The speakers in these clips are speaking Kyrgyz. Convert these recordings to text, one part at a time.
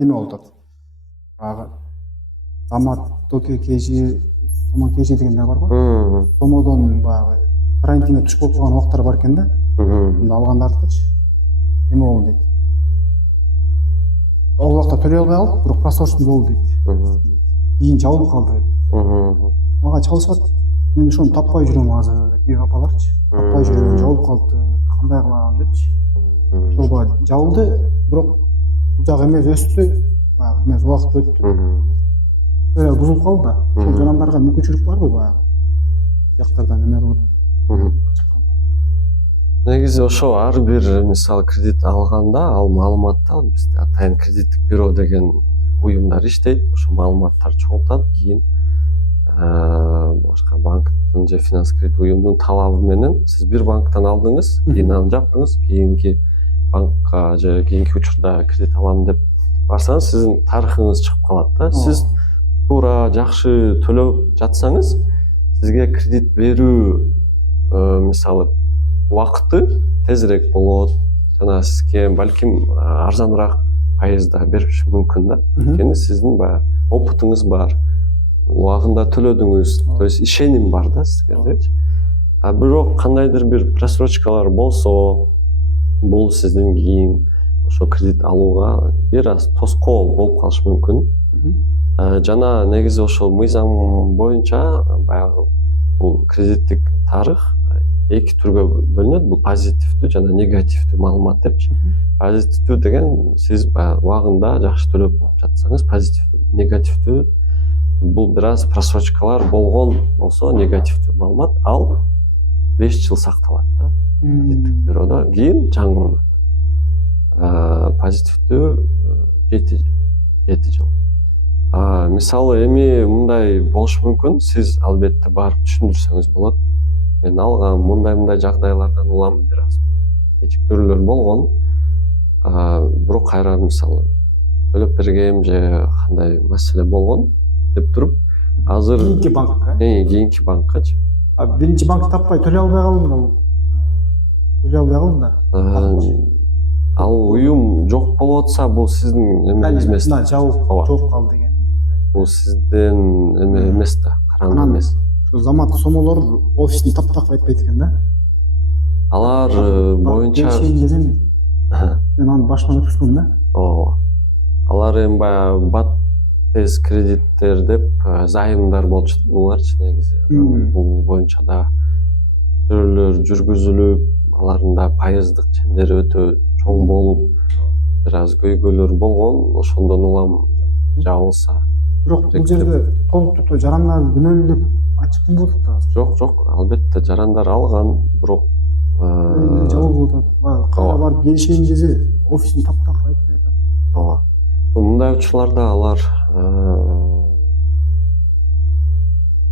эме болуп атат. Баягы Замат Токе Кежи, Томо Кежи дегендер бар го. Томодон баягы карантинге түшүп болуп калган убактар бар экен да. Анда алгандардычы эме болду дейт. Ал убакта төлөй албай калып, бирок просрочный болду дейт. Кийин жабылып калды. Мага чалышат. Мен ошону таппай жүрөм азыр, бир апаларчы. Таппай жүрөм, жабылып калды. Кандай кылам депчи. Ошого жабылды, бирок узак эмес өстү, баягы эмес убакыт өттү. Böyle buzulup kaldı da. Ошол жарандарга мүмкүнчүлүк барбы баягы? Жактардан эме кылып. Негизи ошо ар бир мисалы кредит алганда, ал маалыматты бизде атайын кредиттик бюро деген уюмдар иштейт. Ошо маалыматтар чогултат, кийин башка банктын же финанс кредит уюмдун талабы менен сиз бир банктан алдыңыз, кийин аны жаптыңыз, кийинки банкка же кийинки учурда кредит алам деп барсаңыз, сиздин тарыхыңыз чыгып калат да. Сиз туура жакшы төлөп жатсаңыз, сизге кредит берүү мисалы убакыты тезирээк болот. Жана сизге балким арзаныраак пайызда бериши мүмкүн да. Анткени сиздин баягы опытыңыз бар, убагында төлөдүңүз, то есть ишеним бар да сизге. А бирок кандайдыр бир просрочкалар болсо, бул сиздин кийин ошо кредит алууга бир аз тоскоол болуп калышы мүмкүн. Жана негизи ошол мыйзам боюнча баягы бул кредиттик тарых эки түргө бөлүнөт. Бул позитивдүү жана негативдүү маалымат депчи. Позитивдүү деген сиз баягы убагында жакшы төлөп жатсаңыз позитивдүү. Негативдүү бул бир аз просрочкалар болгон болсо негативдүү маалымат. Ал 5 жыл сакталат да. Кредиттик бюрода кийин жаңыланат. Позитивдүү 7 жыл. Мисалы эми мындай болушу мүмкүн, сиз албетте барып түшүндүрсөңүз болот. Мен алгам мындай жагдайлардан улам бир аз кечиктирүүлөр болгон. Бирок кайра мисалы төлөп бергем же кандай маселе болгон деп туруп, азыр кийинки банкка. Кийинки банккачы. Биринчи банк таппай төлөй албай калдым. Төлөй албай калдым да. Ал уюм жок болуп атса, бул сиздин эмеңиз эмес. Жок калды деген. Бул сиздин эме эмес да, караңгы эмес. Ошо Замат Сомолор офисин таптак айтпайт экен да. Алар боюнча мен аны башынан өткүзгөм да. Алар эми баягы баттез кредиттер деп займдар болчу буларчы негизи. Бул боюнча да текшерүүлөр жүргүзүлүп, алардын да пайыздык чендери өтө чоң болуп, бир аз көйгөйлөр болгон. Ошондон улам жабылса. Бирок бул жерде толуктуу жарандар күнөөлүү деп ачык болуп атат да. Жок, албетте жарандар алган, бирок жабылып атат. Кайра барып келишейин десе, офисин таптак айтпай атат. Мындай учурларда алар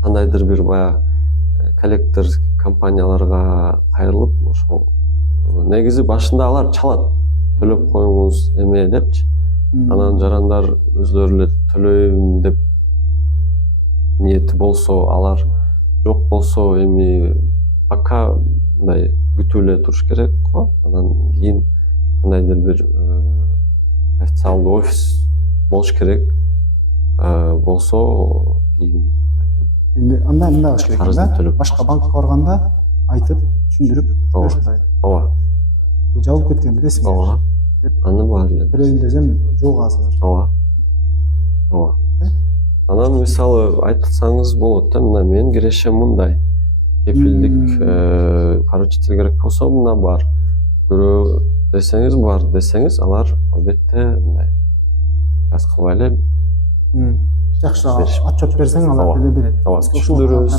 кандайдыр бир баягы коллектор компанияларга кайрылып, ошол негизи башында алар чалат. Төлөп коюңуз эме депчи. Анан жарандар өзлөрү эле төлөйм деп ниети болсо, алар жок болсо эми пока мындай күтүп эле туруш керек го. Анан кийин кандайдыр бир официалдуу офис болуш керек. Болсо кийин Эми анда кылыш керек да. Башка банкка барганда айтып, түшүндүрүп, ушундай. Жабылып кеткен билесиң. Аны бар эле. Берейин десем, жок азыр. Анан мисалы айтсаңыз болот да, мына менин кирешем мындай. Кепилдик поручитель керек болсо мына бар. Көрө десеңиз бар десеңиз, алар албетте мындай газ кылбай эле жакшы отчет берсең алар деле берет. Түшүндүрөбүз.